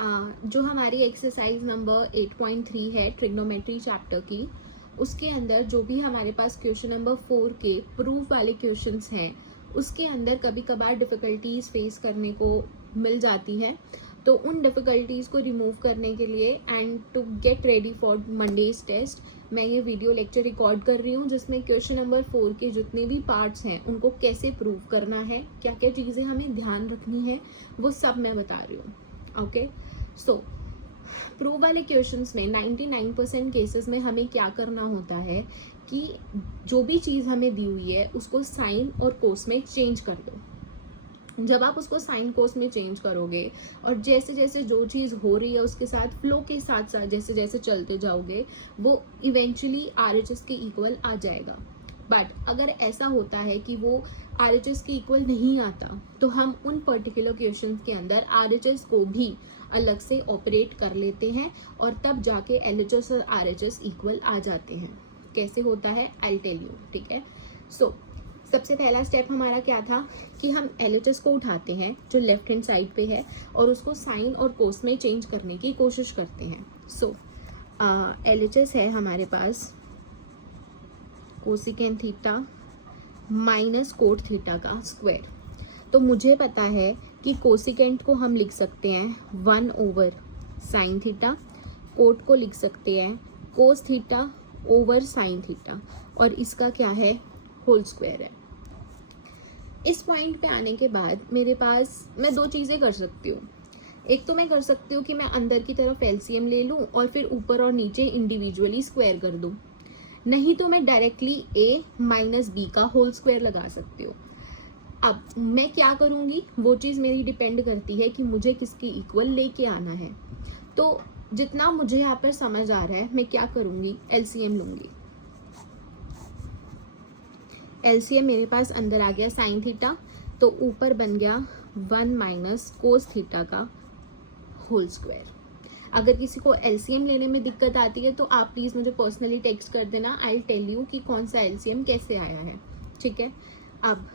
जो हमारी exercise number 8.3 है ट्रिग्नोमेट्री चैप्टर की, उसके अंदर जो भी हमारे पास क्वेश्चन नंबर 4 के प्रूफ वाले क्वेश्चंस हैं, उसके अंदर कभी कभार डिफ़िकल्टीज फेस करने को मिल जाती हैं। तो उन डिफ़िकल्टीज़ को रिमूव करने के लिए and to get ready for Monday's test मैं ये वीडियो लेक्चर रिकॉर्ड कर रही हूँ, जिसमें क्वेश्चन नंबर 4 के जितने भी पार्ट्स हैं उनको कैसे प्रूव करना है, क्या क्या चीज़ें हमें ध्यान रखनी है, वो सब मैं बता रही हूँ। ओके, सो प्रूव वाले क्वेश्चंस में 99% केसेस में हमें क्या करना होता है कि जो भी चीज़ हमें दी हुई है उसको साइन और कोस में चेंज कर दो। जब आप उसको साइन कोस में चेंज करोगे और जैसे जैसे जो चीज़ हो रही है उसके साथ फ्लो के साथ साथ जैसे जैसे चलते जाओगे, वो इवेंचुअली RHS के इक्वल आ जाएगा। बट अगर ऐसा होता है कि वो RHS के इक्वल नहीं आता, तो हम उन पर्टिकुलर क्वेश्चन के अंदर RHS को भी अलग से ऑपरेट कर लेते हैं और तब जाके LHS और RHS इक्वल आ जाते हैं। कैसे होता है आई टेल यू, ठीक है। सो सबसे पहला स्टेप हमारा क्या था कि हम LHS को उठाते हैं जो लेफ्ट हैंड साइड पे है और उसको साइन और कोस में चेंज करने की कोशिश करते हैं। सो LHS है हमारे पास cosecant theta minus cot theta का स्क्वायर। तो मुझे पता है कि कोसिकेंट को हम लिख सकते हैं 1 / साइन थीटा, कोट को लिख सकते हैं कोस थीटा / साइन थीटा, और इसका क्या है, होल स्क्वायर है। इस पॉइंट पे आने के बाद मेरे पास मैं दो चीज़ें कर सकती हूँ। एक तो मैं कर सकती हूँ कि मैं अंदर की तरफ LCM ले लूँ और फिर ऊपर और नीचे इंडिविजुअली स्क्वायर कर दूँ, नहीं तो मैं डायरेक्टली A - B का होल स्क्वायर लगा सकती हूँ। अब मैं क्या करूँगी, वो चीज़ मेरी डिपेंड करती है कि मुझे किसकी इक्वल लेके आना है। तो जितना मुझे यहाँ पर समझ आ रहा है मैं क्या करूँगी, LCM लूँगी। LCM मेरे पास अंदर आ गया साइन थीटा, तो ऊपर बन गया 1 - कोस थीटा का होल स्क्वायर। अगर किसी को LCM लेने में दिक्कत आती है तो आप प्लीज़ मुझे पर्सनली टेक्स्ट कर देना, आई विल टेल यू कि कौन सा LCM कैसे आया है, ठीक है। अब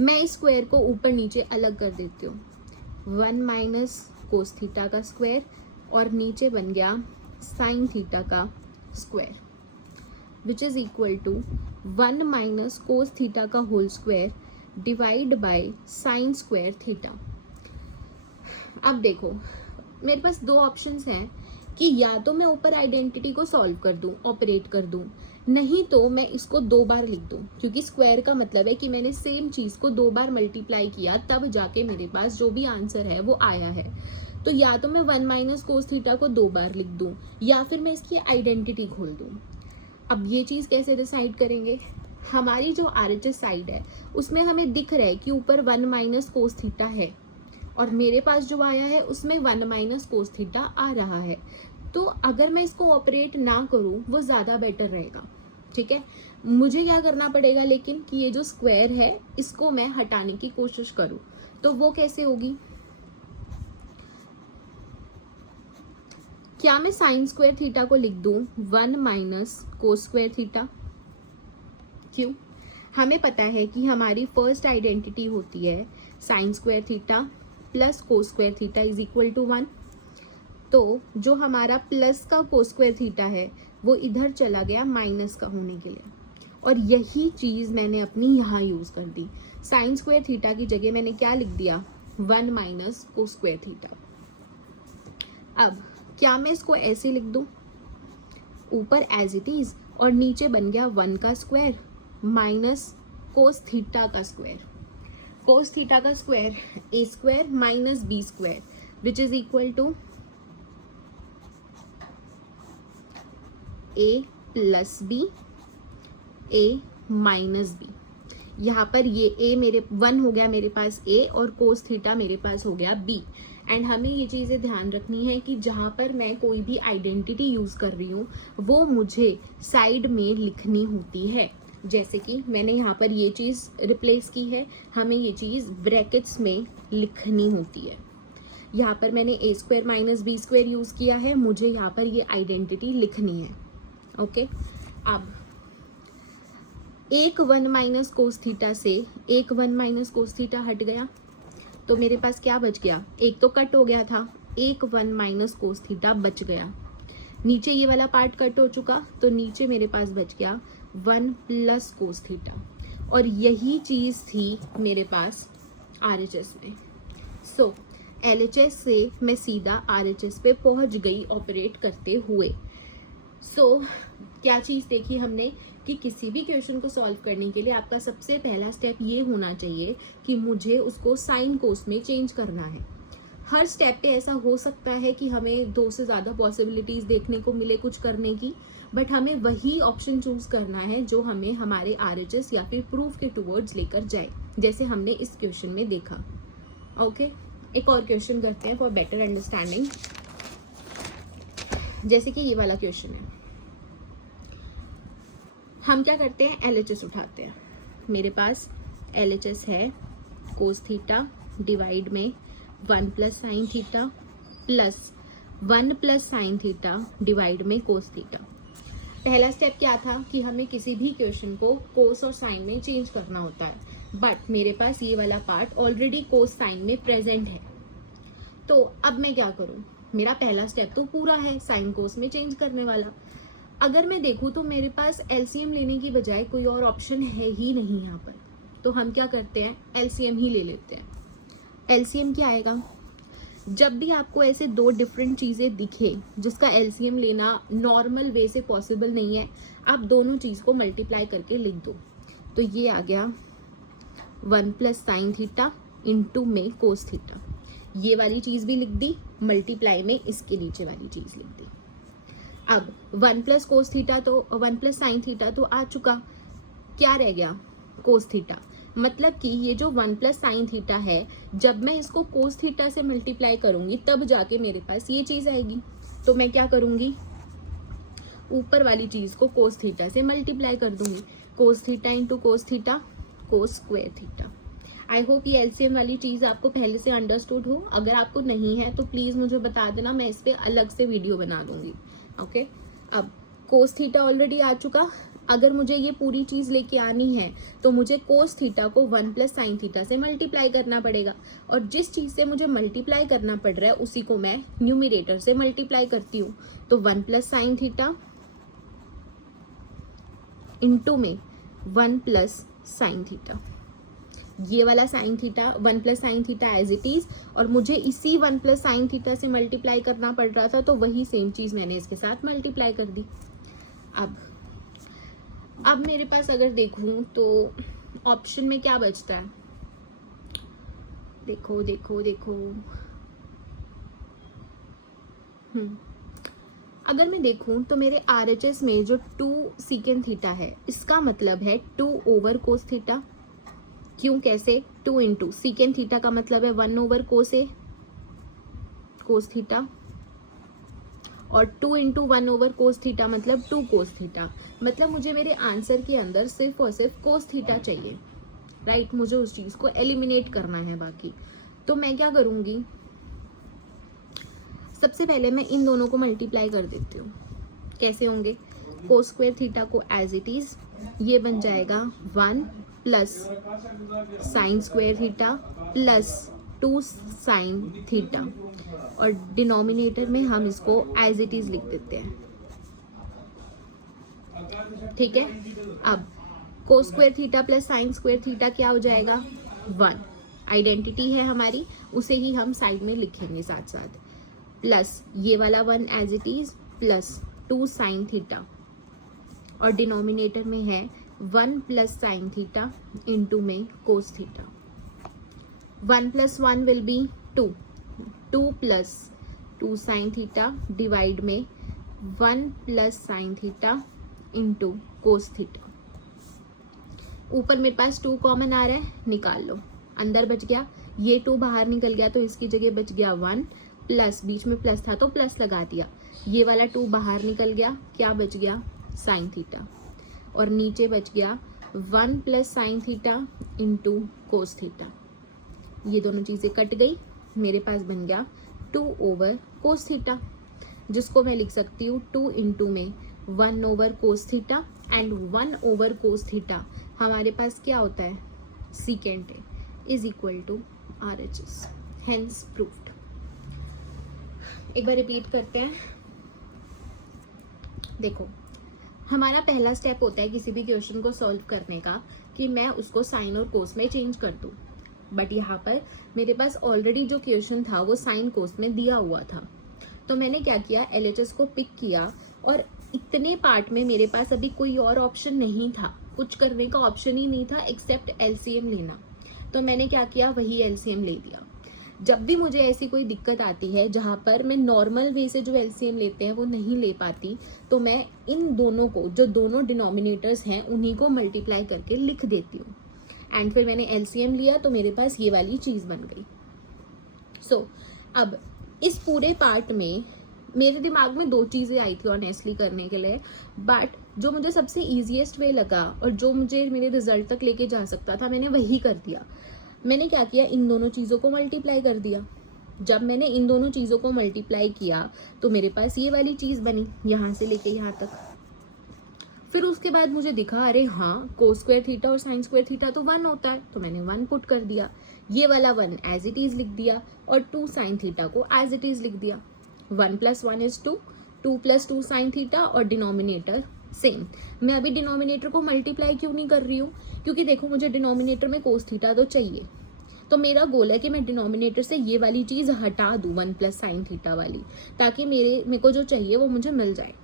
मैं इस स्क्वायर को ऊपर नीचे अलग कर देती हूँ, 1 - कोस थीटा का स्क्वायर और नीचे बन गया साइन थीटा का square, which is equal to 1 - cos theta का whole square divide by sine square theta. अब देखो मेरे पास दो ऑप्शंस हैं कि या तो मैं ऊपर आइडेंटिटी को सॉल्व कर दूं, ऑपरेट कर दूं, नहीं तो मैं इसको 2 बार लिख दूं, क्योंकि स्क्वायर का मतलब है कि मैंने सेम चीज़ को 2 बार मल्टीप्लाई किया तब जाके मेरे पास जो भी आंसर है वो आया है। तो या तो मैं 1 - कोस थीटा को 2 बार लिख दूं या फिर मैं इसकी आइडेंटिटी खोल दूं। अब ये चीज़ कैसे डिसाइड करेंगे, हमारी जो RHS साइड है उसमें हमें दिख रहा है कि ऊपर 1 - कोस थीटा है और मेरे पास जो आया है उसमें 1 - कोस थीटा आ रहा है। तो अगर मैं इसको ऑपरेट ना करूँ वो ज़्यादा बेटर रहेगा, ठीक है। मुझे क्या करना पड़ेगा लेकिन कि ये जो स्क्वायर है इसको मैं हटाने की कोशिश करूँ, तो वो कैसे होगी, क्या मैं साइन स्क्वायर थीटा को लिख दूँ 1 - कोस स्क्वायर थीटा। क्यों, हमें पता है कि हमारी फर्स्ट आइडेंटिटी होती है sine square theta plus cos square theta is equal to 1। तो जो हमारा प्लस का कोस स्क्वायर थीटा है वो इधर चला गया माइनस का होने के लिए, और यही चीज़ मैंने अपनी यहाँ यूज़ कर दी। साइन स्क्वायर थीटा की जगह मैंने क्या लिख दिया, 1 - कोस स्क्वायर थीटा। अब क्या मैं इसको ऐसे लिख दूँ, ऊपर एज इट इज़ और नीचे बन गया 1 का स्क्वायर माइनस कोस थीटा का स्क्वायर। कोस थीटा का square A² - B² which is equal to A + B A - B। यहाँ पर ये A मेरे 1 हो गया मेरे पास A और कोस थीटा मेरे पास हो गया B। एंड हमें ये चीज़ें ध्यान रखनी है कि जहाँ पर मैं कोई भी आइडेंटिटी यूज़ कर रही हूँ वो मुझे साइड में लिखनी होती है। जैसे कि मैंने यहाँ पर ये चीज़ रिप्लेस की है, हमें ये चीज़ ब्रैकेट्स में लिखनी होती है। यहाँ पर मैंने A² - B² यूज़ किया है, मुझे यहाँ पर ये आइडेंटिटी लिखनी है। ओके, अब एक 1 - कोस थीटा से एक 1 - कोस थीटा हट गया, तो मेरे पास क्या बच गया, एक तो कट हो गया था एक 1 माइनस कोस थीटा बच गया। नीचे ये वाला पार्ट कट हो चुका, तो नीचे मेरे पास बच गया 1 प्लस कोस थीटा, और यही चीज़ थी मेरे पास RHS में। सो LHS से मैं सीधा RHS पे पहुंच गई ऑपरेट करते हुए। सो क्या चीज़ देखी हमने कि किसी भी क्वेश्चन को सॉल्व करने के लिए आपका सबसे पहला स्टेप ये होना चाहिए कि मुझे उसको साइन कोस में चेंज करना है। हर स्टेप पे ऐसा हो सकता है कि हमें 2 से ज़्यादा पॉसिबिलिटीज़ देखने को मिले कुछ करने की, बट हमें वही ऑप्शन चूज करना है जो हमें हमारे RHS या फिर प्रूफ के टूवर्ड्स लेकर जाए, जैसे हमने इस क्वेश्चन में देखा। ओके, एक और क्वेश्चन करते हैं फॉर बेटर अंडरस्टैंडिंग। जैसे कि ये वाला क्वेश्चन है, हम क्या करते हैं, LHS उठाते हैं। मेरे पास LHS है कोस थीटा डिवाइड में 1 plus sine theta plus 1 plus sine theta divide में कोस थीटा। पहला स्टेप क्या था कि हमें किसी भी क्वेश्चन को कोस और साइन में चेंज करना होता है, बट मेरे पास ये वाला पार्ट ऑलरेडी कोस साइन में प्रेजेंट है। तो अब मैं क्या करूँ, मेरा पहला स्टेप तो पूरा है साइन कोस में चेंज करने वाला। अगर मैं देखूँ तो मेरे पास LCM लेने की बजाय कोई और ऑप्शन है ही नहीं यहाँ पर, तो हम क्या करते हैं, LCM ही ले लेते हैं। LCM क्या आएगा, जब भी आपको ऐसे 2 डिफरेंट चीज़ें दिखे जिसका LCM लेना नॉर्मल वे से पॉसिबल नहीं है, आप दोनों चीज़ को मल्टीप्लाई करके लिख दो। तो ये आ गया 1 प्लस साइन थीटा इंटू में कोस थीटा, ये वाली चीज़ भी लिख दी, मल्टीप्लाई में इसके नीचे वाली चीज़ लिख दी। अब 1 प्लस कोस थीटा तो 1 प्लस साइन थीटा तो आ चुका, क्या रह गया, कोस थीटा। मतलब कि ये जो 1 प्लस साइन थीटा है, जब मैं इसको कोस थीटा से मल्टीप्लाई करूंगी तब जाके मेरे पास ये चीज़ आएगी। तो मैं क्या करूंगी, ऊपर वाली चीज़ को कोस थीटा से मल्टीप्लाई कर दूंगी। Cos theta into cos theta, cos square theta. I hope ये LCM वाली चीज़ आपको पहले से अंडरस्टूड हो। अगर आपको नहीं है तो प्लीज़ मुझे बता देना, मैं इस पर अलग से वीडियो बना दूंगी। ओके, अब कोस थीटा ऑलरेडी आ चुका। अगर मुझे ये पूरी चीज़ लेके आनी है तो मुझे कोस थीटा को 1 प्लस साइन थीटा से मल्टीप्लाई करना पड़ेगा, और जिस चीज़ से मुझे मल्टीप्लाई करना पड़ रहा है उसी को मैं न्यूमरेटर से मल्टीप्लाई करती हूँ। तो 1 प्लस साइन थीटा इंटू में 1 प्लस साइन थीटा, ये वाला sine theta 1 plus sine theta as it is, और मुझे इसी 1 प्लस साइन थीटा से मल्टीप्लाई करना पड़ रहा था, तो वही सेम चीज़ मैंने इसके साथ मल्टीप्लाई कर दी। अब मेरे पास अगर देखूं तो ऑप्शन में क्या बचता है, देखो देखो देखो, अगर मैं देखूं तो मेरे RHS में जो 2 सीकेंट थीटा है, इसका मतलब है 2 ओवर कोस थीटा। क्यों, कैसे, 2 इंटू सीकेंट थीटा का मतलब है 1 ओवर कोस ए कोस थीटा, और 2 इंटू 1 ओवर कोस थीटा मतलब 2 कोस थीटा। मतलब मुझे मेरे आंसर के अंदर सिर्फ और सिर्फ कोस थीटा चाहिए, राइट। मुझे उस चीज़ को एलिमिनेट करना है बाकी। तो मैं क्या करूँगी, सबसे पहले मैं इन दोनों को मल्टीप्लाई कर देती हूँ। कैसे होंगे, कोस स्क्वायर थीटा को एज इट इज़, ये बन जाएगा 1 plus sine square theta plus 2 sine theta, और डिनोमिनेटर में हम इसको एज इट इज़ लिख देते हैं। ठीक है, अब कोस square theta plus sine square theta क्या हो जाएगा, 1। आइडेंटिटी है हमारी, उसे ही हम साइड में लिखेंगे साथ साथ, प्लस ये वाला 1 as it is plus 2 sine theta, और डिनोमिनेटर में है 1 प्लस साइन थीटा इंटू में cos theta. 1 plus 1 will be 2, 2 plus 2 sine theta divide में 1 plus sine theta into cos theta. ऊपर मेरे पास 2 कॉमन आ रहा है, निकाल लो, अंदर बच गया, ये 2 बाहर निकल गया तो इसकी जगह बच गया 1 प्लस, बीच में प्लस था तो प्लस लगा दिया, ये वाला 2 बाहर निकल गया, क्या बच गया, साइन थीटा, और नीचे बच गया 1 plus sine theta into cos theta. ये दोनों चीज़ें कट गई, मेरे पास बन गया 2 ओवर कोस थीटा, जिसको मैं लिख सकती हूँ 2 इंटू में 1 over cos theta, and 1 over cos theta हमारे पास क्या होता है, सीकेंट है, is equal to RHS, hence proved. एक बार रिपीट करते हैं। देखो, हमारा पहला स्टेप होता है किसी भी क्वेश्चन को सॉल्व करने का कि मैं उसको साइन और कोस में चेंज कर दूँ, बट यहाँ पर मेरे पास ऑलरेडी जो क्वेश्चन था वो साइन कोस में दिया हुआ था। तो मैंने क्या किया, LHS को पिक किया और इतने पार्ट में मेरे पास अभी कोई और ऑप्शन नहीं था, कुछ करने का ऑप्शन ही नहीं था एक्सेप्ट LCM लेना। तो मैंने क्या किया, वही LCM ले दिया। जब भी मुझे ऐसी कोई दिक्कत आती है जहाँ पर मैं नॉर्मल वे से जो LCM लेते हैं वो नहीं ले पाती, तो मैं इन दोनों को, जो दोनों डिनोमिनेटर्स हैं, उन्हीं को मल्टीप्लाई करके लिख देती हूँ। एंड फिर मैंने LCM लिया तो मेरे पास ये वाली चीज़ बन गई। सो अब इस पूरे पार्ट में मेरे दिमाग में 2 चीज़ें आई थी ऑनेस्टली करने के लिए, बट जो मुझे सबसे ईजीएस्ट वे लगा और जो मुझे मेरे रिजल्ट तक लेके जा सकता था, मैंने वही कर दिया। मैंने क्या किया, इन दोनों चीज़ों को मल्टीप्लाई कर दिया। जब मैंने इन दोनों चीज़ों को मल्टीप्लाई किया तो मेरे पास ये वाली चीज़ बनी, यहाँ से लेके यहाँ तक। फिर उसके बाद मुझे दिखा, अरे हाँ, कोस स्क्वायर थीटा और साइन स्क्वायर थीटा तो 1 होता है, तो मैंने 1 पुट कर दिया। ये वाला 1 एज इट इज़ लिख दिया और 2 साइन थीटा को एज इट इज़ लिख दिया। 1 + 1 इज 2, 2 + 2 साइन थीटा और डिनोमिनेटर सेम। मैं अभी डिनोमिनेटर को मल्टीप्लाई क्यों नहीं कर रही हूँ, क्योंकि देखो मुझे डिनोमिनेटर में कोस थीटा तो चाहिए। तो मेरा गोल है कि मैं डिनोमिनेटर से ये वाली चीज़ हटा दूँ, 1 + साइन थीटा वाली, ताकि मेरे को जो चाहिए वो मुझे मिल जाए।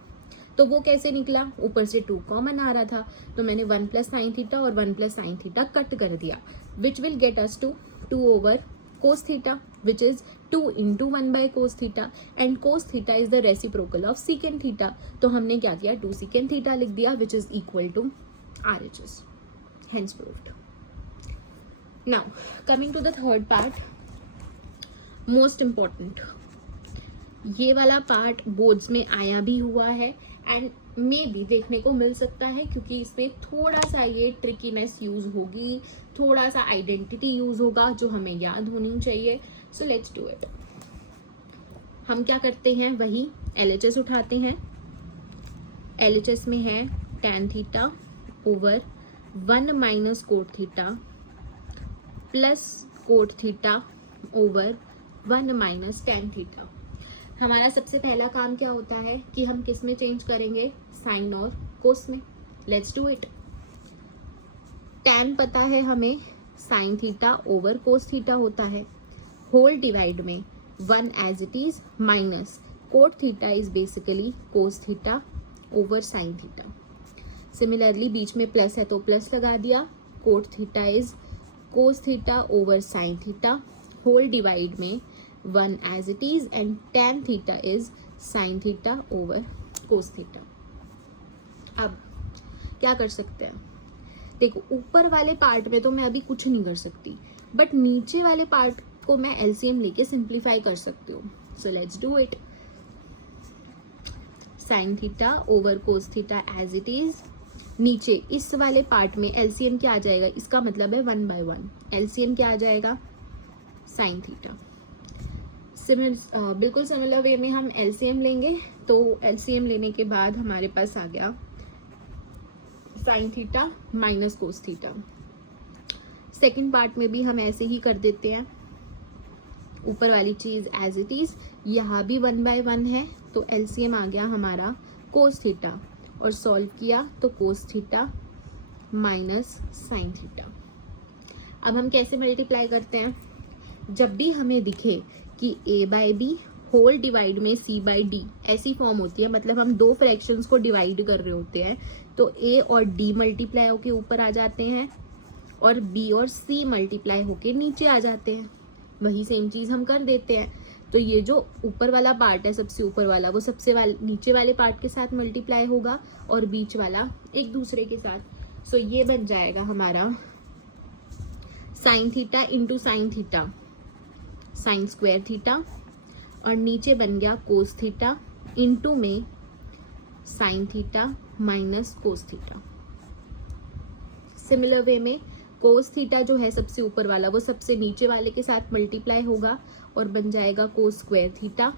तो वो कैसे निकला, ऊपर से 2 कॉमन आ रहा था, तो मैंने 1 + साइन थीटा और 1 + साइन थीटा कट कर दिया, which will get us to 2 / cos theta, which is 2 × 1/cos theta, and cos theta is the reciprocal of secant theta. तो हमने क्या किया, 2 secant थीटा लिख दिया, which is equal to RHS, hence proved. Now coming to the third part, most important, ये वाला part boards में आया भी हुआ है एंड मे भी देखने को मिल सकता है, क्योंकि इसमें थोड़ा सा ये ट्रिकीनेस यूज होगी, थोड़ा सा आइडेंटिटी यूज होगा जो हमें याद होनी चाहिए। सो लेट्स डू इट। हम क्या करते हैं, वही LHS उठाते हैं। LHS में है tan theta over 1 - cot theta plus cot theta over 1 - tan theta. हमारा सबसे पहला काम क्या होता है कि हम किस में चेंज करेंगे, साइन और कोस में। Let's do it. tan पता है हमें sine theta over cos theta होता है, होल डिवाइड में 1 as it is minus cot theta is basically cos theta over sine theta. Similarly बीच में प्लस है तो प्लस लगा दिया, cot theta is cos theta over sine theta, whole divide में 1 as it is, and tan theta is sine theta over cos theta. अब क्या कर सकते हैं, देखो ऊपर वाले पार्ट में तो मैं अभी कुछ नहीं कर सकती, बट नीचे वाले पार्ट को मैं LCM लेके सिंप्लीफाई कर सकती हूँ। So let's do it. Sine theta over cos theta as it is, नीचे इस वाले पार्ट में LCM क्या आ जाएगा, इसका मतलब है 1/1, LCM क्या आ जाएगा, साइन थीटा। बिल्कुल सिमिलर वे में हम LCM लेंगे, तो LCM लेने के बाद हमारे पास आ गया sine theta minus cos theta. Second part में भी हम ऐसे ही कर देते हैं, ऊपर वाली चीज़ एज इट इज़, यहाँ भी 1/1 है, तो LCM आ गया हमारा कोस थीटा, और सॉल्व किया तो cos theta minus sine theta. अब हम कैसे मल्टीप्लाई करते हैं, जब भी हमें दिखे कि a/b होल डिवाइड में c/d ऐसी फॉर्म होती है, मतलब हम 2 फ्रैक्शंस को डिवाइड कर रहे होते हैं, तो a और d मल्टीप्लाई होके ऊपर आ जाते हैं और b और c मल्टीप्लाई होके नीचे आ जाते हैं। वही सेम चीज़ हम कर देते हैं, तो ये जो ऊपर वाला पार्ट है, सबसे ऊपर वाला, वो नीचे वाले पार्ट के साथ मल्टीप्लाई होगा और बीच वाला एक दूसरे के साथ। सो ये बन जाएगा हमारा sign theta into sine theta, sign square theta, और नीचे बन गया कोस थीटा इंटू में sine theta minus cos theta. Similar way में कोस थीटा जो है सबसे ऊपर वाला, वो सबसे नीचे वाले के साथ मल्टीप्लाई होगा और बन जाएगा कोस स्क्वायर थीटा,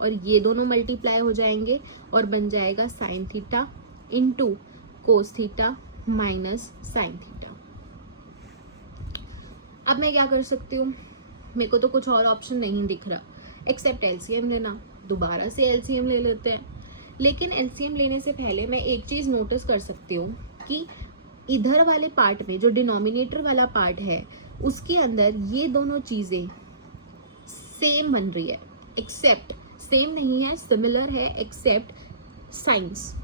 और ये दोनों मल्टीप्लाई हो जाएंगे और बन जाएगा sign theta into cos theta minus sine theta. अब मैं क्या कर सकती हूँ, मेरे को तो कुछ और ऑप्शन नहीं दिख रहा एक्सेप्ट LCM लेना। दोबारा से एलसीएम ले लेते हैं। लेकिन एलसीएम लेने से पहले मैं एक चीज़ नोटिस कर सकती हूँ कि इधर वाले पार्ट में जो डिनोमिनेटर वाला पार्ट है उसके अंदर ये दोनों चीज़ें सेम बन रही है, एक्सेप्ट सेम नहीं है, सिमिलर है, एक्सेप्ट साइंस।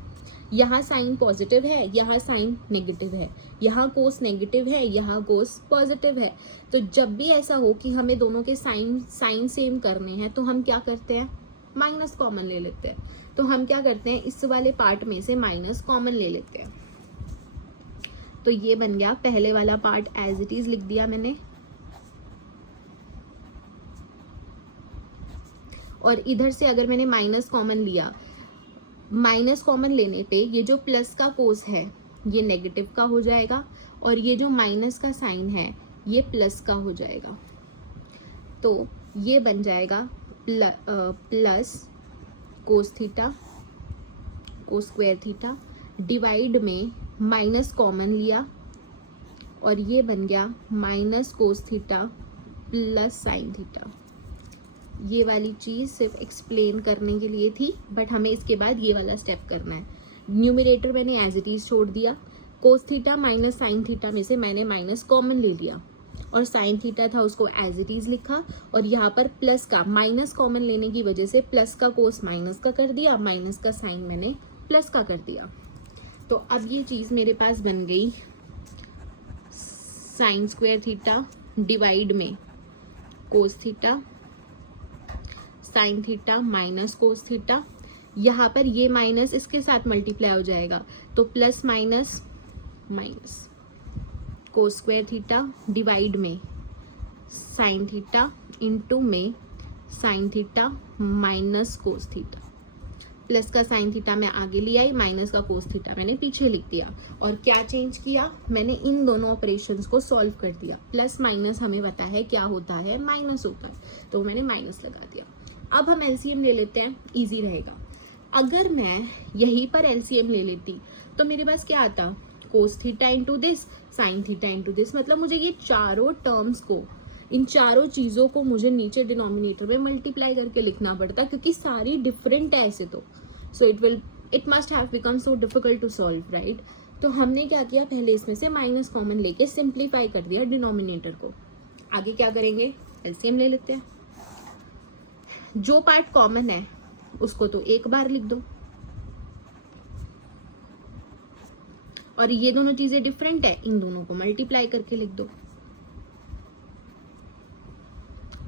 यहाँ साइन पॉजिटिव है, यहाँ साइन नेगेटिव है, यहाँ कोस नेगेटिव है, यहाँ कोस पॉजिटिव है। तो जब भी ऐसा हो कि हमें दोनों के साइन सेम करने हैं तो हम क्या करते हैं, माइनस कॉमन ले लेते हैं। तो हम क्या करते हैं, इस वाले पार्ट में से माइनस कॉमन ले लेते हैं। तो ये बन गया पहले वाला पार्ट, एज इट इज लिख दिया मैंने। और इधर से अगर मैंने माइनस कॉमन लिया, माइनस कॉमन लेने पे ये जो प्लस का कोस है ये नेगेटिव का हो जाएगा और ये जो माइनस का साइन है ये प्लस का हो जाएगा। तो ये बन जाएगा plus cos theta cos square theta, divide में माइनस कॉमन लिया और ये बन गया minus cos theta plus sine theta. ये वाली चीज़ सिर्फ एक्सप्लेन करने के लिए थी, बट हमें इसके बाद ये वाला स्टेप करना है। न्यूमरेटर मैंने एज इट इज़ छोड़ दिया, cos theta minus sine theta में से मैंने माइनस कॉमन ले लिया और साइन थीटा था उसको एज इट इज़ लिखा और यहाँ पर प्लस का माइनस कॉमन लेने की वजह से प्लस का कोस माइनस का कर दिया, माइनस का साइन मैंने प्लस का कर दिया। तो अब ये चीज़ मेरे पास बन गई साइन स्क्वायर थीटा डिवाइड में cos theta sine theta minus cos theta. यहाँ पर ये माइनस इसके साथ मल्टीप्लाई हो जाएगा तो plus minus minus cos square theta divide में साइन थीटा इंटू में sine theta minus cos theta. Plus का साइन थीटा मैं आगे ले आई, माइनस का कोस थीटा मैंने पीछे लिख दिया। और क्या चेंज किया, मैंने इन दोनों ऑपरेशंस को सॉल्व कर दिया। प्लस माइनस हमें पता है क्या होता है, माइनस होता है, तो मैंने माइनस लगा दिया। अब हम एलसीएम ले लेते हैं, इजी रहेगा। अगर मैं यहीं पर एलसीएम ले लेती तो मेरे पास क्या आता, cos theta into this sign theta into this. मतलब मुझे ये चारों टर्म्स को, इन चारों चीज़ों को मुझे नीचे डिनोमिनेटर में मल्टीप्लाई करके लिखना पड़ता क्योंकि सारी डिफरेंट है ऐसे तो। So it must have become so difficult to solve, right. तो हमने क्या किया, पहले इसमें से माइनस कॉमन लेके सिंप्लीफाई कर दिया डिनोमिनेटर को। आगे क्या करेंगे, एलसीएम ले लेते हैं। जो पार्ट कॉमन है उसको तो एक बार लिख दो और ये दोनों चीजें डिफरेंट है, इन दोनों को मल्टीप्लाई करके लिख दो।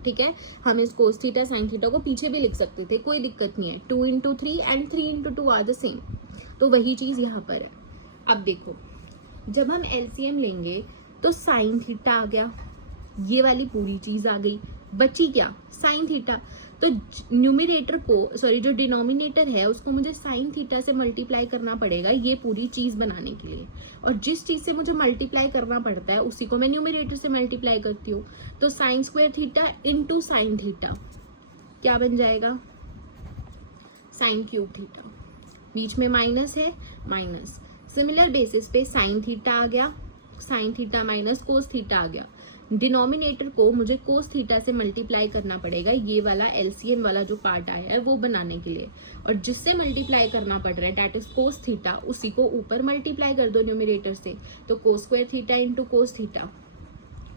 ठीक है, हम इस कोस थीटा साइन थीटा को पीछे भी लिख सकते थे, कोई दिक्कत नहीं है। 2 into 3 and 3 into 2 are the same. तो वही चीज यहाँ पर है। अब देखो, जब हम एलसीएम लेंगे तो साइन थीटा आ गया, ये वाली पूरी चीज आ गई, बची क्या, साइन थीटा। तो न्यूमरेटर को, सॉरी जो डिनोमिनेटर है उसको मुझे साइन थीटा से मल्टीप्लाई करना पड़ेगा ये पूरी चीज बनाने के लिए। और जिस चीज से मुझे मल्टीप्लाई करना पड़ता है उसी को मैं न्यूमरेटर से मल्टीप्लाई करती हूँ। तो sign square theta into sine theta क्या बन जाएगा, साइन क्यूब थीटा। बीच में माइनस है, माइनस। सिमिलर बेसिस पे साइन थीटा आ गया, sine theta minus cos theta आ गया। डिनोमिनेटर को मुझे कोस थीटा से मल्टीप्लाई करना पड़ेगा, ये वाला एलसीएम वाला जो पार्ट आया है वो बनाने के लिए। और जिससे मल्टीप्लाई करना पड़ रहा है डेट इज कोस थीटा, उसी को ऊपर मल्टीप्लाई कर दो न्यूमरेटर से। तो कोस square theta into cos theta,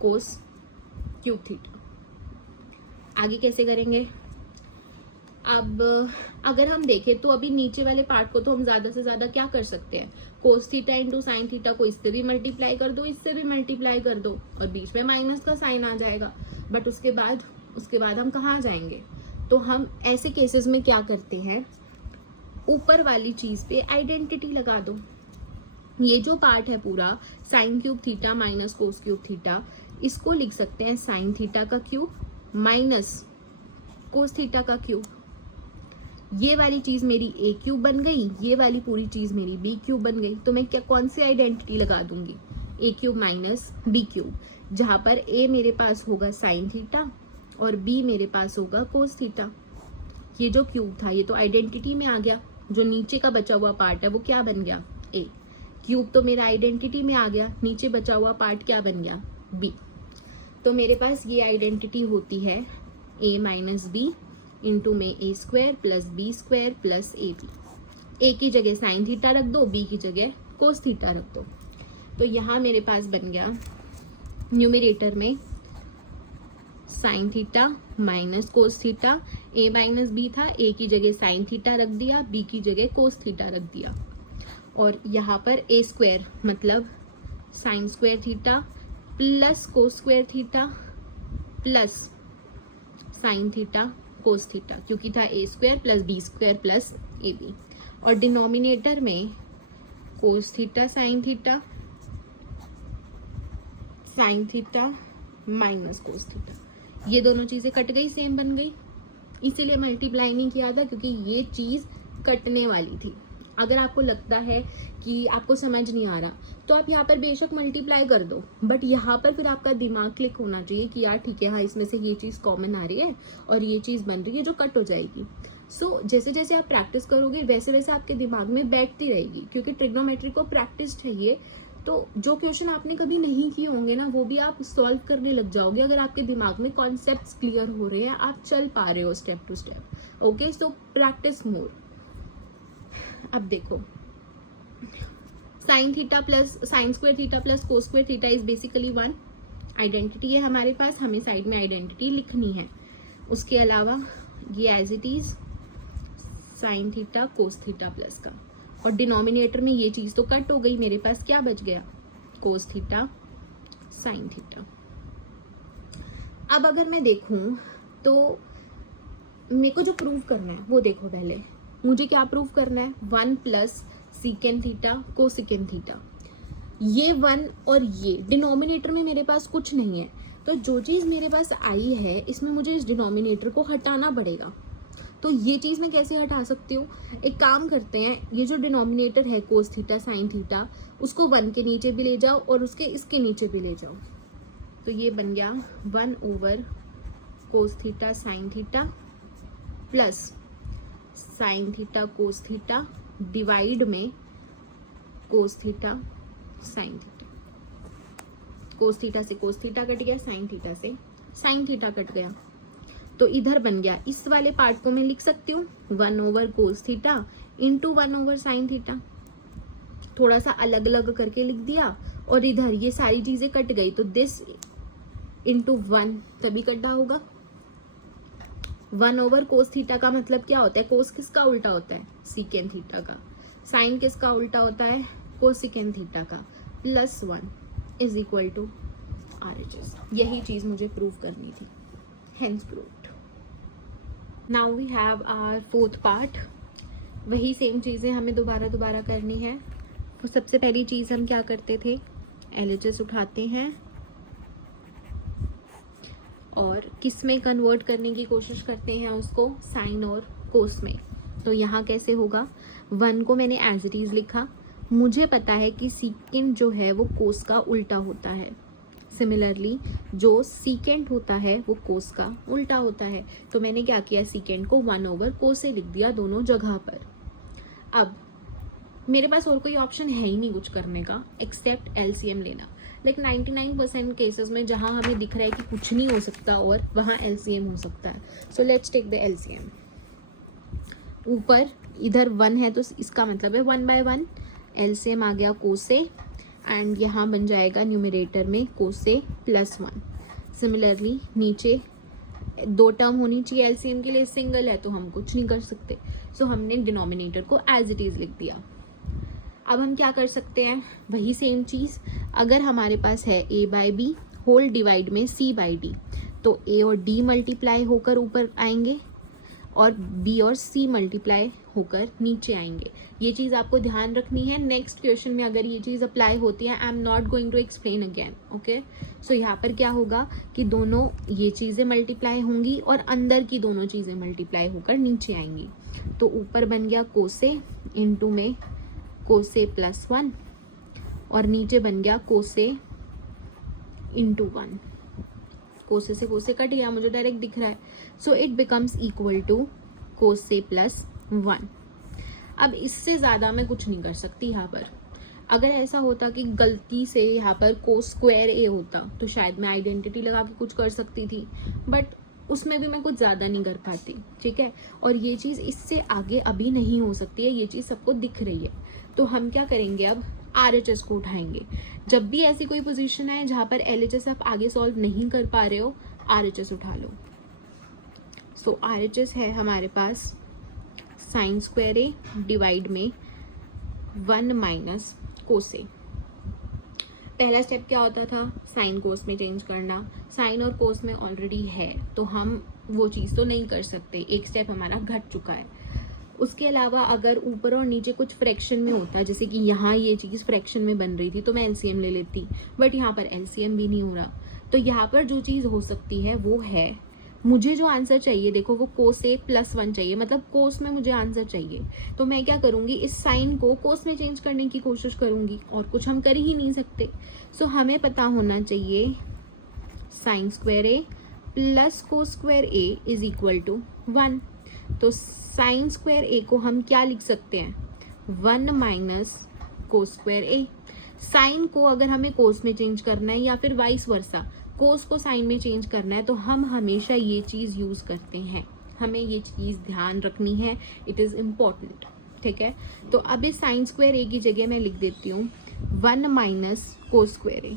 cos cube theta. आगे कैसे करेंगे, अब अगर हम देखें तो अभी नीचे वाले पार्ट को तो हम ज्यादा से ज्यादा क्या कर सकते हैं, cos theta into sine theta को इससे भी मल्टीप्लाई कर दो, इससे भी मल्टीप्लाई कर दो और बीच में माइनस का साइन आ जाएगा। बट उसके बाद हम कहाँ जाएंगे, तो हम ऐसे केसेस में क्या करते हैं, ऊपर वाली चीज पे आइडेंटिटी लगा दो। ये जो पार्ट है पूरा sine cube theta minus cos cube theta, इसको लिख सकते हैं साइन थीटा का क्यूब माइनस कोस थीटा का क्यूब। ये वाली चीज मेरी ए क्यूब बन गई, ये वाली पूरी चीज मेरी बी क्यूब बन गई। तो मैं क्या, कौन सी आइडेंटिटी लगा दूंगी, ए क्यूब माइनस बी क्यूब, जहां पर ए मेरे पास होगा साइन थीटा और बी मेरे पास होगा कोस थीटा। ये जो क्यूब था ये तो आइडेंटिटी में आ गया, जो नीचे का बचा हुआ पार्ट है वो क्या बन गया, ए क्यूब तो मेरा आइडेंटिटी में आ गया, नीचे बचा हुआ पार्ट क्या बन गया, बी। तो मेरे पास ये आइडेंटिटी होती है ए माइनस बी इंटू में A square plus B square plus A B. A की जगह साइन थीटा रख दो, बी की जगह कोस थीटा रख दो। तो यहाँ मेरे पास बन गया न्यूमरेटर में sine theta minus cos theta, A minus B था, ए की जगह साइन थीटा रख दिया, बी की जगह कोस थीटा रख दिया। और यहाँ पर ए स्क्वायर मतलब sine square theta plus cos square theta plus sine theta cos theta, क्योंकि था A square plus B square plus A B. और डिनोमिनेटर में cos theta sine theta minus cos theta, ये दोनों चीज़ें कट गई, same बन गई। इसीलिए मल्टीप्लाई नहीं किया था, क्योंकि ये चीज़ कटने वाली थी। अगर आपको लगता है कि आपको समझ नहीं आ रहा तो आप यहाँ पर बेशक मल्टीप्लाई कर दो, बट यहाँ पर फिर आपका दिमाग क्लिक होना चाहिए कि यार ठीक है, हाँ इसमें से ये चीज़ कॉमन आ रही है और ये चीज़ बन रही है जो कट हो जाएगी। सो जैसे जैसे आप प्रैक्टिस करोगे वैसे वैसे आपके दिमाग में बैठती रहेगी, क्योंकि ट्रिग्नोमेट्री को प्रैक्टिस चाहिए। तो जो क्वेश्चन आपने कभी नहीं किए होंगे ना, वो भी आप सॉल्व करने लग जाओगे अगर आपके दिमाग में कॉन्सेप्ट्स क्लियर हो रहे हैं, आप चल पा रहे हो step to step. Okay, so practice more. अब देखो, sine theta plus sine square theta plus cos square theta is basically one. Identity है हमारे पास, हमें साइड में आइडेंटिटी लिखनी है। उसके अलावा ये as it is sine theta cos theta plus का, और डिनोमिनेटर में ये चीज़ तो कट हो गई, मेरे पास क्या बच गया, कोस थीटा साइन थीटा। अब अगर मैं देखूं तो मेरे को जो प्रूव करना है वो देखो, पहले मुझे क्या प्रूव करना है, 1 plus secant theta cosecant theta. ये 1 और ये डिनोमिनेटर में मेरे पास कुछ नहीं है, तो जो चीज़ मेरे पास आई है इसमें मुझे इस डिनोमिनेटर को हटाना पड़ेगा। तो ये चीज़ मैं कैसे हटा सकती हूँ, एक काम करते हैं, ये जो डिनोमिनेटर है कोस थीटा साइन थीटा, उसको 1 के नीचे भी ले जाओ और उसके इसके नीचे भी ले जाओ। तो ये बन गया 1 over cos theta sine theta plus sine theta cos theta divide में cos theta sine theta. Cos theta से कोस थीटा कट गया, साइन थीटा से साइन थीटा कट गया, तो इधर बन गया, इस वाले पार्ट को मैं लिख सकती हूँ 1 over cos theta into 1 over sine theta. थोड़ा सा अलग अलग करके लिख दिया, और इधर ये सारी चीज़ें कट गई, तो दिस इंटू 1 तभी कटा होगा। 1 ओवर कोस थीटा का मतलब क्या होता है, कोस किसका उल्टा होता है, सीकेंड थीटा का। साइन किसका उल्टा होता है, कोसेकेंड थीटा का, plus 1 is equal to RHS। यही चीज़ मुझे प्रूव करनी थी, hence proved। Now we have our fourth part। वही सेम चीज़ें हमें दोबारा करनी है। तो सबसे पहली चीज़ हम क्या करते थे, LHS उठाते हैं और किस में कन्वर्ट करने की कोशिश करते हैं उसको, साइन और कोस में। तो यहाँ कैसे होगा, 1 को मैंने एज इट इज़ लिखा, मुझे पता है कि सीकेंड जो है वो कोस का उल्टा होता है। सिमिलरली जो सीकेंड होता है वो कोस का उल्टा होता है, तो मैंने क्या किया, सीकेंड को 1 ओवर कोस से लिख दिया दोनों जगह पर। अब मेरे पास और कोई ऑप्शन है ही नहीं कुछ करने का एक्सेप्ट LCM लेना। लाइक 99% केसेस में जहाँ हमें दिख रहा है कि कुछ नहीं हो सकता और वहाँ LCM हो सकता है। So let's take the LCM। ऊपर इधर 1 है तो इसका मतलब है 1/1, LCM आ गया कोसे, एंड यहाँ बन जाएगा न्यूमरेटर में कोसे प्लस 1। सिमिलरली नीचे 2 टर्म होनी चाहिए LCM के लिए, सिंगल है तो हम कुछ नहीं कर सकते, सो हमने डिनोमिनेटर को एज इट इज़ लिख दिया। अब हम क्या कर सकते हैं, वही सेम चीज़, अगर हमारे पास है A/B होल डिवाइड में C/D, तो A और D मल्टीप्लाई होकर ऊपर आएंगे और B और C मल्टीप्लाई होकर नीचे आएंगे। ये चीज़ आपको ध्यान रखनी है, नेक्स्ट क्वेश्चन में अगर ये चीज़ अप्लाई होती है, I am not going to explain again. Okay, so यहाँ पर क्या होगा कि दोनों ये चीज़ें मल्टीप्लाई होंगी और अंदर की दोनों चीज़ें मल्टीप्लाई होकर नीचे आएंगी। तो ऊपर बन गया कोसे इंटू में कोसे प्लस 1, और नीचे बन गया कोसे इंटू 1। कोसे से कोसे कट गया, मुझे डायरेक्ट दिख रहा है, so it becomes equal to cosec plus 1। अब इससे ज़्यादा मैं कुछ नहीं कर सकती यहाँ पर। अगर ऐसा होता कि गलती से यहाँ पर कोस स्क्वायर A होता तो शायद मैं आइडेंटिटी लगा के कुछ कर सकती थी, बट उसमें भी मैं कुछ ज़्यादा नहीं कर पाती, ठीक है। और ये चीज़ इससे आगे अभी नहीं हो सकती है, ये चीज़ सबको दिख रही है। तो हम क्या करेंगे, अब RHS को उठाएंगे। जब भी ऐसी कोई पोजीशन आए जहाँ पर LHS आप आगे सॉल्व नहीं कर पा रहे हो, RHS उठा लो। सो RHS है हमारे पास साइन स्क्वायर ए डिवाइड में 1 माइनस कोस ए। पहला स्टेप क्या होता था, साइन कोस में चेंज करना। साइन और कोस में ऑलरेडी है तो हम वो चीज़ तो नहीं कर सकते, एक स्टेप हमारा घट चुका है। उसके अलावा अगर ऊपर और नीचे कुछ फ्रैक्शन में होता, जैसे कि यहाँ ये चीज़ फ्रैक्शन में बन रही थी तो मैं LCM ले लेती, बट यहाँ पर LCM भी नहीं हो रहा। तो यहाँ पर जो चीज़ हो सकती है वो है, मुझे जो आंसर चाहिए, देखो वो कोस ए प्लस 1 चाहिए, मतलब कोस में मुझे आंसर चाहिए। तो मैं क्या करूँगी, इस साइन को कोस में चेंज करने की कोशिश करूँगी, और कुछ हम कर ही नहीं सकते। सो हमें पता होना चाहिए sine square A plus cos square A is equal to 1। तो साइन स्क्वायर ए को हम क्या लिख सकते हैं, 1 माइनस कोस स्क्वायर ए। साइन को अगर हमें कोस में चेंज करना है या फिर वाइस वर्सा, कोस को साइन में चेंज करना है, तो हम हमेशा ये चीज़ यूज़ करते हैं। हमें ये चीज़ ध्यान रखनी है, इट इज़ इम्पॉर्टेंट, ठीक है। तो अब इस साइन स्क्वायर ए की जगह मैं लिख देती हूँ 1 माइनस कोस स्क्वायर ए,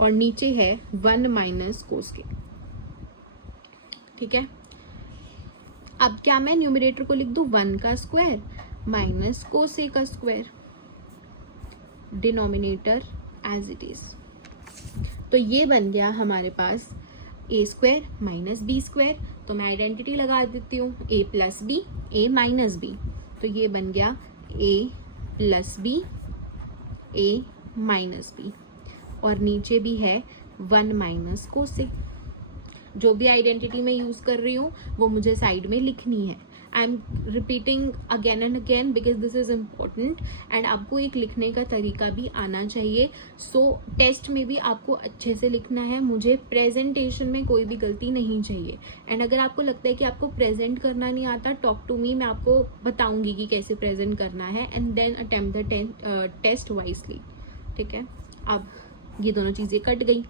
और नीचे है 1 माइनस कोस के, ठीक है। अब क्या मैं न्यूमरेटर को लिख दूँ 1 का स्क्वायर माइनस कोस ए का square, denominator as it is. तो ये बन गया हमारे पास A square minus B square. तो मैं आइडेंटिटी लगा देती हूँ, A plus B, A minus B. तो ये बन गया A plus B, A minus B, और नीचे भी है 1 माइनस कोस ए। जो भी आइडेंटिटी मैं यूज़ कर रही हूँ वो मुझे साइड में लिखनी है। I am repeating again and again because this is important, and आपको एक लिखने का तरीका भी आना चाहिए। सो टेस्ट में भी आपको अच्छे से लिखना है, मुझे प्रेजेंटेशन में कोई भी गलती नहीं चाहिए। एंड अगर आपको लगता है कि आपको प्रेजेंट करना नहीं आता, टॉक टू मी, मैं आपको बताऊंगी कि कैसे प्रेजेंट करना है, and then attempt the test wisely, ठीक है। अब ये दोनों चीज़ें कट गई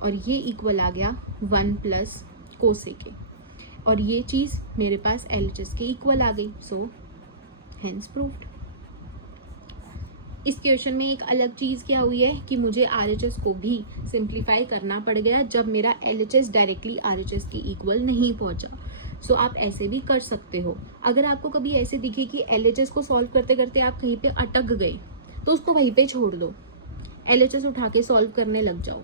और ये इक्वल आ गया 1 प्लस कोस ए के, और ये चीज़ मेरे पास LHS के इक्वल आ गई। So hence proved. इस क्वेश्चन में एक अलग चीज़ क्या हुई है कि मुझे RHS को भी सिंप्लीफाई करना पड़ गया जब मेरा LHS डायरेक्टली RHS के इक्वल नहीं पहुंचा। सो आप ऐसे भी कर सकते हो। अगर आपको कभी ऐसे दिखे कि LHS को सॉल्व करते करते आप कहीं पे अटक गए, तो उसको वहीं पे छोड़ दो, LHS उठा के सॉल्व करने लग जाओ।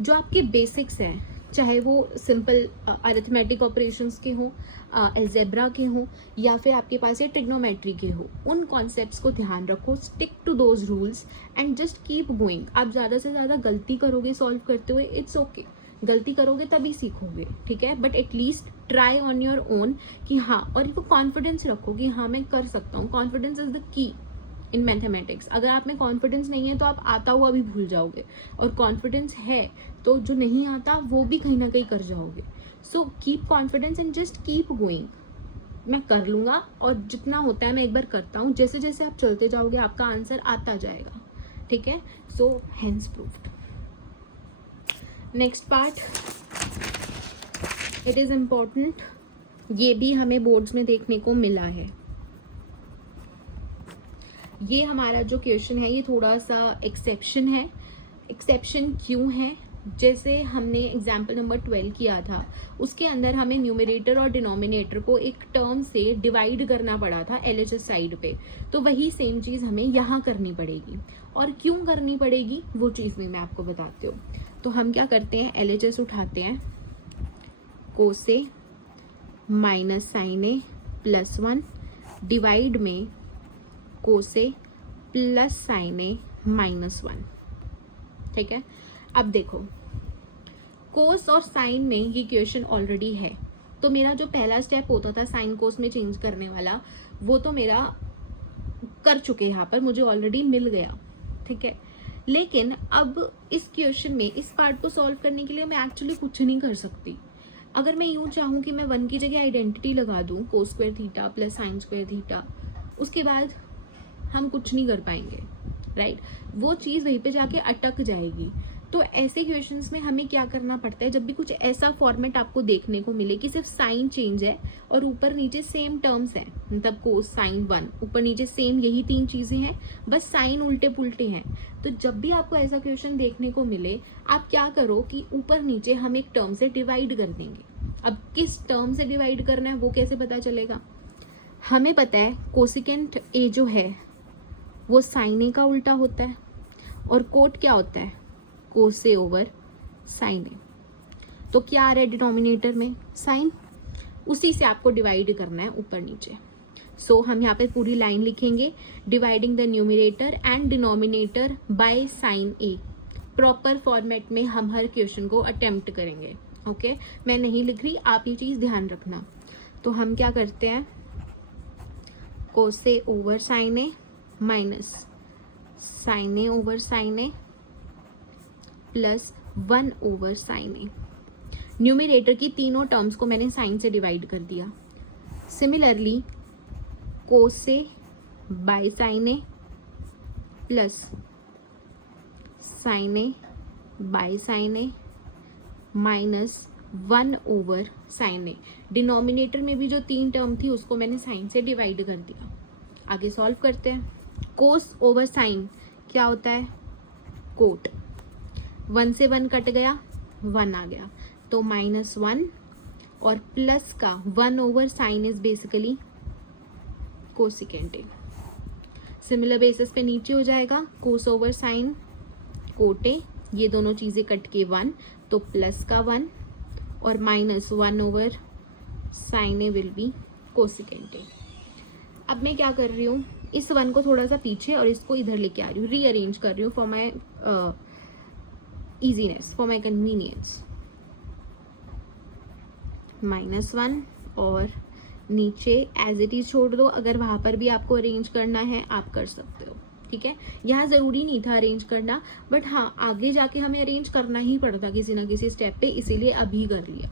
जो आपके बेसिक्स हैं, चाहे वो सिंपल अरिथमेटिक ऑपरेशंस के हों, अलजेब्रा के हों, या फिर आपके पास ये ट्रिग्नोमेट्री के हो, उन कॉन्सेप्ट्स को ध्यान रखो, stick to those rules and just keep going. आप ज़्यादा से ज़्यादा गलती करोगे सॉल्व करते हुए, इट्स ओके, गलती करोगे तभी सीखोगे, ठीक है, but at least try on your own कि हाँ, और वो कॉन्फिडेंस रखो कि हाँ मैं कर सकता हूँ। Confidence is the key in mathematics. अगर आप में कॉन्फिडेंस नहीं है तो आप आता हुआ भी भूल जाओगे, और कॉन्फिडेंस है तो जो नहीं आता वो भी कहीं ना कहीं कर जाओगे। So keep confidence and just keep going. मैं कर लूँगा, और जितना होता है मैं एक बार करता हूँ, जैसे जैसे आप चलते जाओगे आपका आंसर आता जाएगा, ठीक है। So hence proved. Next part, it is important, ये भी हमें बोर्ड्स में देखने को मिला है। ये हमारा जो क्वेश्चन है ये थोड़ा सा एक्सेप्शन है। एक्सेप्शन क्यों है, जैसे हमने एग्जाम्पल नंबर 12 किया था, उसके अंदर हमें न्यूमरेटर और डिनोमिनेटर को एक टर्म से डिवाइड करना पड़ा था LHS साइड पे, तो वही सेम चीज़ हमें यहाँ करनी पड़ेगी। और क्यों करनी पड़ेगी वो चीज़ भी मैं आपको बताती हूँ। तो हम क्या करते हैं, LHS उठाते हैं, कोस ए minus sign A plus 1 divide में कोस ए प्लस साइन ए माइनस 1, ठीक है। अब देखो, कोस और साइन में ये क्वेश्चन ऑलरेडी है, तो मेरा जो पहला स्टेप होता था साइन कोस में चेंज करने वाला, वो तो मेरा कर चुके, यहाँ पर मुझे ऑलरेडी मिल गया, ठीक है। लेकिन अब इस क्वेश्चन में इस पार्ट को सॉल्व करने के लिए मैं एक्चुअली कुछ नहीं कर सकती। अगर मैं यूँ चाहूँ कि मैं 1 की जगह आइडेंटिटी लगा दूँ, कोस square theta plus sine square theta, उसके बाद हम कुछ नहीं कर पाएंगे, राइट। वो चीज़ वहीं पे जाके अटक जाएगी। तो ऐसे क्वेश्चंस में हमें क्या करना पड़ता है, जब भी कुछ ऐसा फॉर्मेट आपको देखने को मिले कि सिर्फ साइन चेंज है और ऊपर नीचे सेम टर्म्स हैं, मतलब कोस साइन 1 ऊपर नीचे सेम यही 3 चीजें हैं, बस साइन उल्टे पुल्टे हैं। तो जब भी आपको ऐसा क्वेश्चन देखने को मिले, आप क्या करो कि ऊपर नीचे हम एक टर्म से डिवाइड कर देंगे। अब किस टर्म से डिवाइड करना है वो कैसे पता चलेगा? हमें पता है कोसिकेंट ए जो है वो साइन ए का उल्टा होता है, और कोट क्या होता है, कोस ए ओवर साइन ए। तो क्या आ रहा है डिनोमिनेटर में, साइन, उसी से आपको डिवाइड करना है ऊपर नीचे। सो हम यहाँ पे पूरी लाइन लिखेंगे, dividing the numerator and denominator by sine A. Proper format में हम हर क्वेश्चन को अटेम्प्ट करेंगे। ओके, मैं नहीं लिख रही, आप ये चीज ध्यान रखना। तो हम क्या करते हैं, कोस ए over sine A minus sign A over sine A plus 1 over sine A. Numerator की तीनों टर्म्स को मैंने साइन से डिवाइड कर दिया। Similarly cos A by sine A plus sine A by sine A minus 1 over sine A. Denominator में भी जो 3 टर्म थी उसको मैंने साइन से डिवाइड कर दिया। आगे सॉल्व करते हैं। कोस ओवर साइन क्या होता है, कोट, 1 से 1 कट गया, 1 आ गया, तो -1 और प्लस का 1 over sine is basically cosecant A. Similar basis पे नीचे हो जाएगा cos over sine cot A, ये दोनों चीजें कट के 1, तो प्लस का 1 और -1 over sine A will be cosecant A. अब मैं क्या कर रही हूँ, इस 1 को थोड़ा सा पीछे और इसको इधर लेके आ रही हूँ, रीअरेंज कर रही हूँ for my easiness, for my convenience। -1 और नीचे एज इट इज छोड़ दो, अगर वहां पर भी आपको अरेंज करना है आप कर सकते हो, ठीक है। यहाँ जरूरी नहीं था अरेंज करना, बट हाँ आगे जाके हमें अरेंज करना ही पड़ता किसी ना किसी स्टेप पे, इसीलिए अभी कर लिया।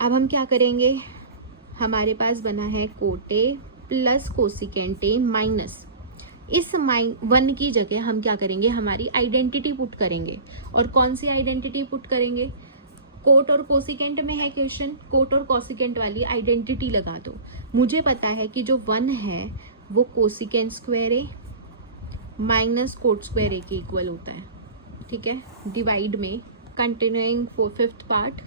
अब हम क्या करेंगे, हमारे पास बना है कोटे प्लस कोसिकेंट ए माइनस, इस 1 की जगह हम क्या करेंगे, हमारी आइडेंटिटी पुट करेंगे। और कौन सी आइडेंटिटी पुट करेंगे, कोट और कोसिकेंट में है क्वेश्चन, कोट और कोसिकेंट वाली आइडेंटिटी लगा दो। मुझे पता है कि जो 1 है वो कोसिकेंट स्क्वायर ए माइनस कोट स्क्वायर ए के इक्वल होता है, ठीक है। डिवाइड में कंटिन्यूइंग 5th पार्ट,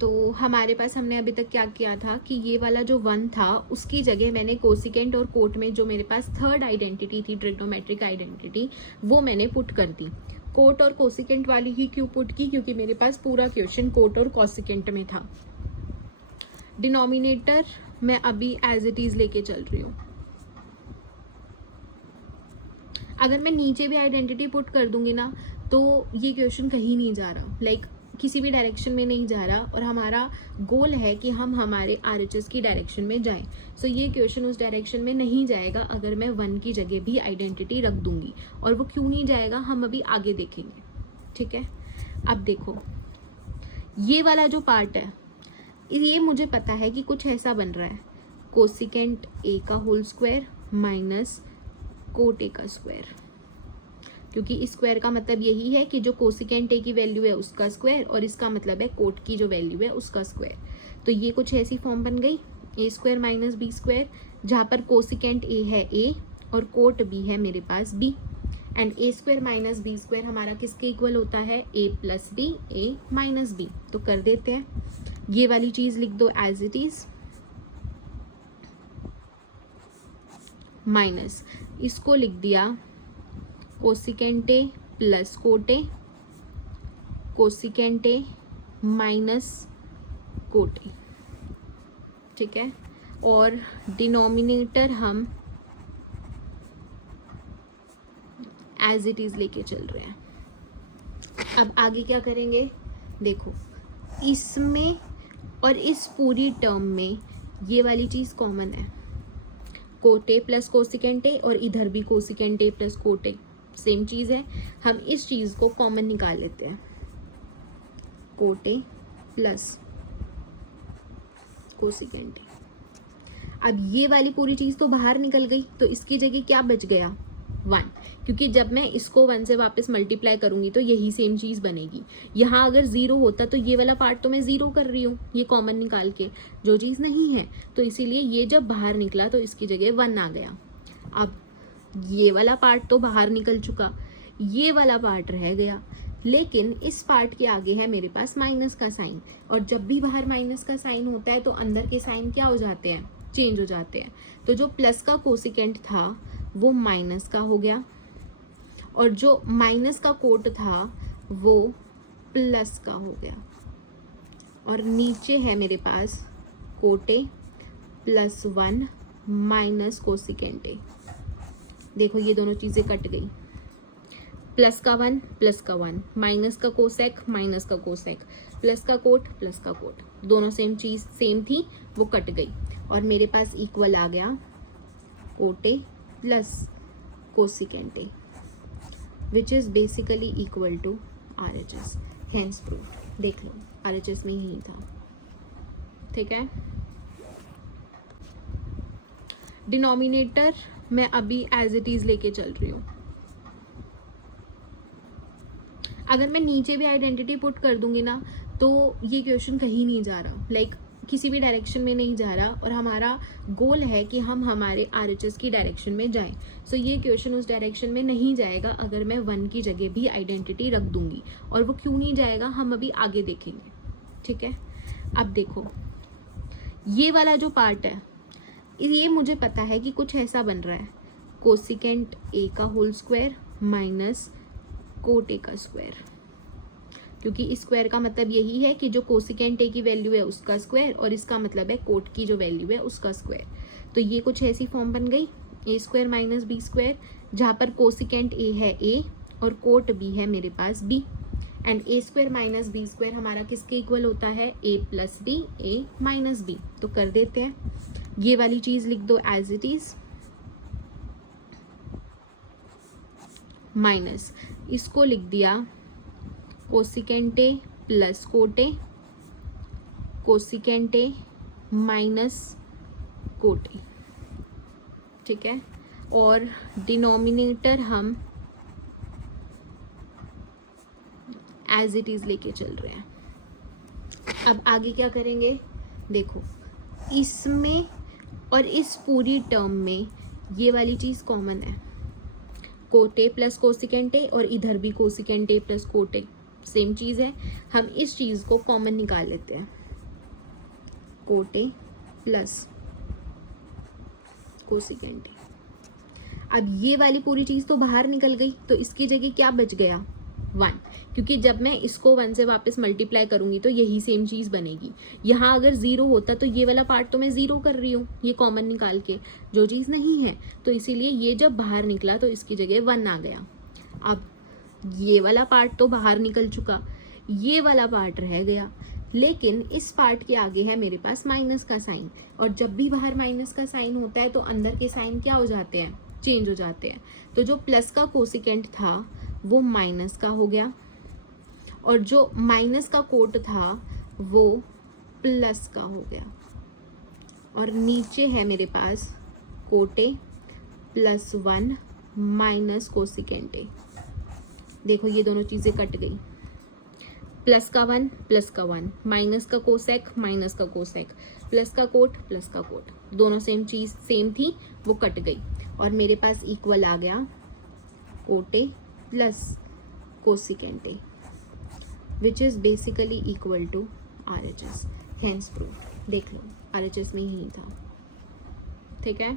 तो हमारे पास हमने अभी तक क्या किया था कि ये वाला जो 1 था उसकी जगह मैंने कोसिकेंट और कोट में जो मेरे पास 3rd आइडेंटिटी थी, ट्रिग्नोमेट्रिक आइडेंटिटी, वो मैंने पुट कर दी। कोट और कोसिकेंट वाली ही क्यों पुट की, क्योंकि मेरे पास पूरा क्वेश्चन कोट और कोसिकेंट में था। डिनोमिनेटर मैं अभी एज इट इज लेके चल रही हूँ। अगर मैं नीचे भी आइडेंटिटी पुट कर दूंगी ना तो ये क्वेश्चन कहीं नहीं जा रहा, लाइक किसी भी डायरेक्शन में नहीं जा रहा, और हमारा गोल है कि हम हमारे RHS की डायरेक्शन में जाएं। सो ये क्वेश्चन उस डायरेक्शन में नहीं जाएगा अगर मैं 1 की जगह भी आइडेंटिटी रख दूंगी, और वो क्यों नहीं जाएगा हम अभी आगे देखेंगे, ठीक है। अब देखो ये वाला जो पार्ट है, ये मुझे पता है कि कुछ ऐसा बन रहा है, कोसिकेंट ए का whole square minus cot A का स्क्वायर, क्योंकि स्क्वायर का मतलब यही है कि जो कोसिकेंट ए की वैल्यू है उसका स्क्वायर, और इसका मतलब है कोट की जो वैल्यू है उसका स्क्वायर। तो ये कुछ ऐसी फॉर्म बन गई, ए स्क्वायर माइनस बी स्क्वायर, जहाँ पर कोसिकेंट ए है ए और कोट बी है मेरे पास B, and A square minus B square हमारा किसके इक्वल होता है, A plus B, A minus B. तो कर देते हैं, ये वाली चीज लिख दो एज इट इज, माइनस इसको लिख दिया cosecant A plus cot A, cosecant A minus cot ए, ठीक है। और डिनोमिनेटर हम एज इट इज लेके चल रहे हैं। अब आगे क्या करेंगे, देखो इसमें और इस पूरी टर्म में ये वाली चीज कॉमन है, cot A plus cosecant A, और इधर भी cosecant A plus cot A same चीज है। हम इस चीज को कॉमन निकाल लेते हैं, cot A plus cosecant A. अब ये वाली पूरी चीज तो बाहर निकल गई, तो इसकी जगह क्या बच गया, 1, क्योंकि जब मैं इसको 1 से वापस मल्टीप्लाई करूंगी तो यही सेम चीज़ बनेगी। यहाँ अगर 0 होता तो ये वाला पार्ट तो मैं 0 कर रही हूँ ये कॉमन निकाल के, जो चीज़ नहीं है, तो इसीलिए ये जब बाहर निकला तो इसकी जगह 1 आ गया। अब ये वाला पार्ट तो बाहर निकल चुका, ये वाला पार्ट रह गया, लेकिन इस पार्ट के आगे है मेरे पास माइनस का साइन, और जब भी बाहर माइनस का साइन होता है तो अंदर के साइन क्या हो जाते हैं, चेंज हो जाते हैं। तो जो प्लस का कोसिकेंट था वो माइनस का हो गया, और जो माइनस का कोट था वो प्लस का हो गया, और नीचे है मेरे पास कोटे प्लस 1 माइनस कोसिकेंटे। देखो ये दोनों चीज़ें कट गई, प्लस का 1 माइनस का कोसेक माइनस का कोसेक, प्लस का कोट, दोनों सेम चीज़ सेम थी, वो कट गई, और मेरे पास इक्वल आ गया cot plus cosecant, which is basically equal to RHS, hence proof. देख लो RHS में ही था, ठीक है। डिनोमिनेटर मैं अभी एज इट इज़ लेके चल रही हूँ। अगर मैं नीचे भी आइडेंटिटी पुट कर दूंगी ना तो ये क्वेश्चन कहीं नहीं जा रहा, लाइक किसी भी डायरेक्शन में नहीं जा रहा, और हमारा गोल है कि हम हमारे RHS की डायरेक्शन में जाएं। सो ये क्वेश्चन उस डायरेक्शन में नहीं जाएगा अगर मैं 1 की जगह भी आइडेंटिटी रख दूंगी, और वो क्यों नहीं जाएगा हम अभी आगे देखेंगे, ठीक है। अब देखो ये वाला जो पार्ट है ये मुझे पता है कि कुछ ऐसा बन रहा है, कोसिकेंट A का whole square minus cot A का स्क्वायर, क्योंकि स्क्वायर का मतलब यही है कि जो कोसिकेंट A की वैल्यू है उसका स्क्वायर, और इसका मतलब है कोट की जो वैल्यू है उसका स्क्वायर। तो ये कुछ ऐसी फॉर्म बन गई A square minus B square, जहाँ पर कोसिकेंट A है A और कोट B है मेरे पास B, and A square minus B square हमारा किसके इक्वल होता है, A plus B, A minus B। तो कर देते हैं, ये वाली चीज़ लिख दो एज इट इज़, माइनस इसको लिख दिया कोसिकेंटे प्लस कोटे, कोसिकेंटे माइनस कोटे, ठीक है। और डिनोमिनेटर हम एज इट इज़ लेके चल रहे हैं। अब आगे क्या करेंगे, देखो इसमें और इस पूरी टर्म में ये वाली चीज़ कॉमन है, कोटे प्लस कोसिकेंटे, और इधर भी कोसिकेंटे प्लस कोटे सेम चीज़ है। हम इस चीज़ को कॉमन निकाल लेते हैं, कोटे प्लस कोसिकेंटे। अब ये वाली पूरी चीज़ तो बाहर निकल गई, तो इसकी जगह क्या बच गया, 1, क्योंकि जब मैं इसको 1 से वापस मल्टीप्लाई करूंगी तो यही सेम चीज़ बनेगी। यहाँ अगर 0 होता तो ये वाला पार्ट तो मैं 0 कर रही हूँ ये कॉमन निकाल के, जो चीज़ नहीं है, तो इसीलिए ये जब बाहर निकला तो इसकी जगह 1 आ गया। अब ये वाला पार्ट तो बाहर निकल चुका, ये वाला पार्ट रह गया, लेकिन इस पार्ट के आगे है मेरे पास माइनस का साइन, और जब भी बाहर माइनस का साइन होता है तो अंदर के साइन क्या हो जाते हैं, चेंज हो जाते हैं। तो जो प्लस का कोसिकेंट था वो माइनस का हो गया, और जो माइनस का कोट था वो प्लस का हो गया, और नीचे है मेरे पास कोटे प्लस 1 माइनस कोसिकेंटे। देखो ये दोनों चीज़ें कट गई, प्लस का 1 माइनस का कोसेक माइनस का कोसेक, प्लस का कोट, दोनों सेम चीज़ सेम थी, वो कट गई, और मेरे पास इक्वल आ गया cot plus cosecant, which is basically equal to RHS, hence proof. देख लो RHS में ही था, ठीक है।